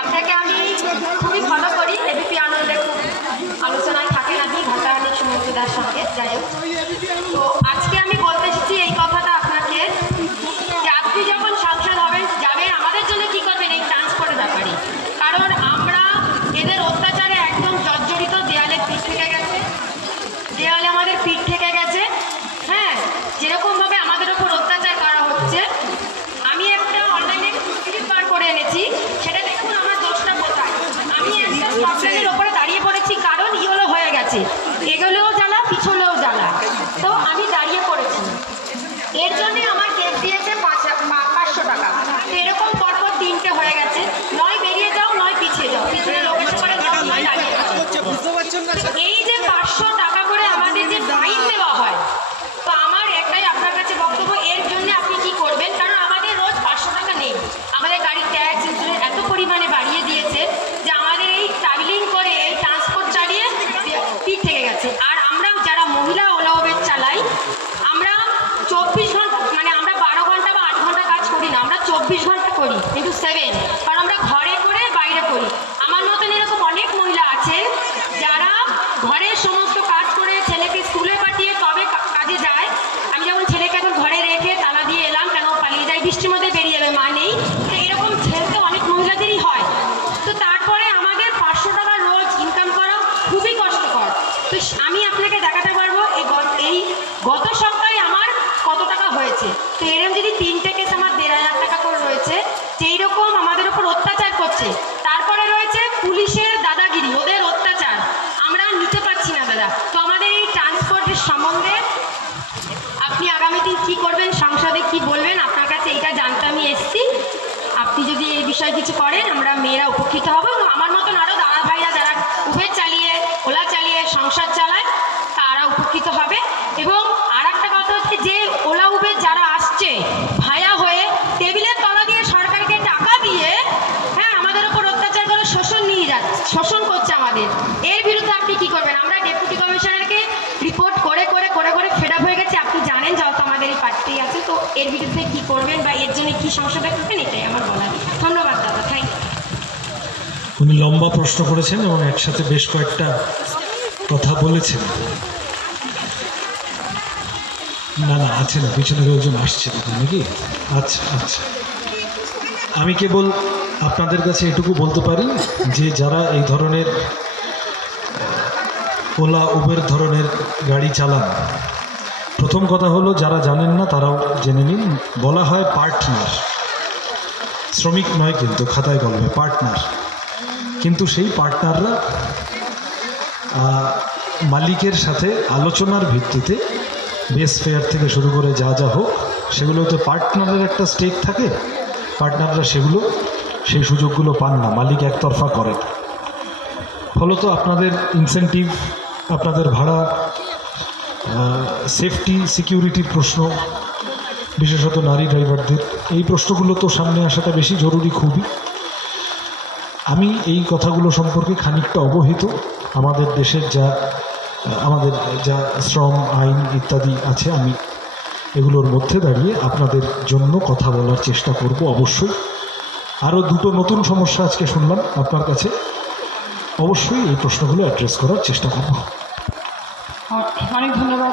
আপনাকে আমি খুবই ফলো করি, এবিপি আনন্দে খুব আলোচনায় থাকেন আপনি ঘাটাহানি সুমন্তুদার সঙ্গে। যাই হোক, তো আজকে আমি বলতে এসেছি এই কথাটা আপনাকে যে আপনি যখন সাংসদ হবেন যাবেন আমাদের জন্য কী করবেন এই ট্রান্সপোর্টের ব্যাপারে। কারণ আমরা এদের অত্যাচারে একদম জর্জরিত, দেয়ালে পিঠ থেকে গেছে, দেয়ালে আমাদের পিঠ থেকে গেছে। হ্যাঁ, যেরকমভাবে আমাদের ওপর অত্যাচার করা হচ্ছে, আমি একটা অনলাইনে স্ক্রিপ্ট বার করে এনেছি, সেটা দেখুন আমার দোষটা কোথায়। আমি একটা সফটওয়্যারের ওপরে দাঁড়িয়ে পড়েছি কারণ ইয়েলো হয়ে গেছে, এগোলেও জ্বালা পিছলেও জ্বালা, তো আমি দাঁড়িয়ে পড়েছি। এর জন্যে আমার কেস দিয়েছে 500 টাকা। তো এরকম পরপর 3টে হয়ে গেছে, নয় বেরিয়ে যাও নয় পিছিয়ে যাও, পিছনে লোকের করে যাও নয় দাঁড়িয়ে যাও। এই যে 500 টাকা করে আমাদের যে ফাইন দেওয়া হয়, তো আমার একটাই আপনার কাছে বক্তব্য, এর জন্য আপনি কি করবেন। কারণ আমাদের রোজ 500 টাকা নেই, আমাদের গাড়ির ট্যাক্স ইন্স্যুরেন্স এত পরিমাণে বাড়িয়ে দিয়েছে যে আমাদের এই ট্রাভেলিং করে এই ট্রান্সপোর্ট চালিয়ে পিঠ থেকে গেছে। আর আমরা যারা মহিলা ওলা উবের চালাই, আমরা 24 ঘন্টা, মানে আমরা 12 ঘন্টা বা 8 ঘন্টা কাজ করি না, আমরা 24 ঘন্টা করি, কিন্তু 7, কারণ আমরা ঘরে করে বাইরে করি। আমার মতন এরকম অনেক মহিলা আছে যারা ঘরের সমস্ত কাজ করে ছেলেকে স্কুলে পাঠিয়ে তবে কাজে যায়। আমি যেমন ছেলেকে এখন ঘরে রেখে তালা দিয়ে এলাম, কেন পালিয়ে যাই, বৃষ্টির মধ্যে বেরিয়ে যাবে, মা নেই, তো এরকম ছেলেতে অনেক মহিলাদেরই হয়। তো তারপরে আমাদের 500 টাকা রোজ ইনকাম করা খুবই কষ্টকর। তো আমি আপনাকে দেখাতে পারবো এই গত সপ্তাহে আমার কত টাকা হয়েছে। তো এরকম যদি 3টে কেস আমার 1500 টাকা করে রয়েছে, যেই রকম আমাদের উপর অত্যাচার করছে। তারপরে রয়েছে পুলিশের দাদাগিরি, ওদের অত্যাচার আমরা নিতে পারছি না দাদা। তো আমাদের এই ট্রান্সপোর্টের সম্বন্ধে আপনি আগামী দিন কী করবেন, সংসদে কি বলবেন, আপনার কাছে এইটা জানতে আমি এসেছি। আপনি যদি এই বিষয়ে কিছু করেন আমরা মেয়েরা উপকৃত হব, এবং আমার মতন আরও দাদা ভাইরা যারা উবের চালিয়ে ওলা চালিয়ে সংসার চালায় তারা উপকৃত হবে। এবং আর একটা কথা হচ্ছে যে ওলা উবের যারা আসছে ভায়া হয়ে টেবিলের তলা দিয়ে সরকারকে টাকা দিয়ে, হ্যাঁ, আমাদের ওপর অত্যাচার করে শোষণ নিয়ে যাচ্ছে, শোষণ করছে আমাদের, এর বিরুদ্ধে আপনি কি করবেন। আমরা ডেপুটি কমিশনারকে রিপোর্ট করে করে করে করে ফেড আপ হয়ে গেছে, আপনি জানেন যেহেতু আমাদের এই পার্টিতেই আছে। তো এর বিরুদ্ধে কি করবেন বা এর জন্য কি সংসদে করবেন, এটাই আমার বলার। ধন্যবাদ দাদা, থ্যাংক ইউ। উনি লম্বা প্রশ্ন করেছেন এবং একসাথে বেশ কয়েকটা কথা বলেছেন। না না, আছে না, পিছনে একজন আসছে নাকি? আচ্ছা আচ্ছা, আমি কেবল আপনাদের কাছে এটুকু বলতে পারি যে যারা এই ধরনের ওলা উবের ধরনের গাড়ি চালান, প্রথম কথা হলো যারা জানেন না তারাও জেনে নিন, বলা হয় পার্টনার, শ্রমিক নয় কিন্তু খাতায় কলমে পার্টনার। কিন্তু সেই পার্টনাররা মালিকের সাথে আলোচনার ভিত্তিতে বেস ফেয়ার থেকে শুরু করে যা যা হোক সেগুলোতে পার্টনারের একটা স্টেক থাকে, পার্টনাররা সেগুলো সেই সুযোগগুলো পান না, মালিক একতরফা করেন। ফলত আপনাদের ইনসেন্টিভ, আপনাদের ভাড়া, সেফটি সিকিউরিটির প্রশ্ন, বিশেষত নারী ড্রাইভারদের, এই প্রশ্নগুলো তো সামনে আসাটা বেশি জরুরি খুবই। আমি এই কথাগুলো সম্পর্কে খানিকটা অবহিত, আমাদের দেশের আমাদের যা শ্রম আইন ইত্যাদি আছে, আমি এগুলোর মধ্যে দাঁড়িয়ে আপনাদের জন্য কথা বলার চেষ্টা করব অবশ্যই। আরও 2টো নতুন সমস্যা আজকে শুনলাম আপনার কাছে, অবশ্যই এই প্রশ্নগুলো অ্যাড্রেস করার চেষ্টা করব। অনেক ধন্যবাদ।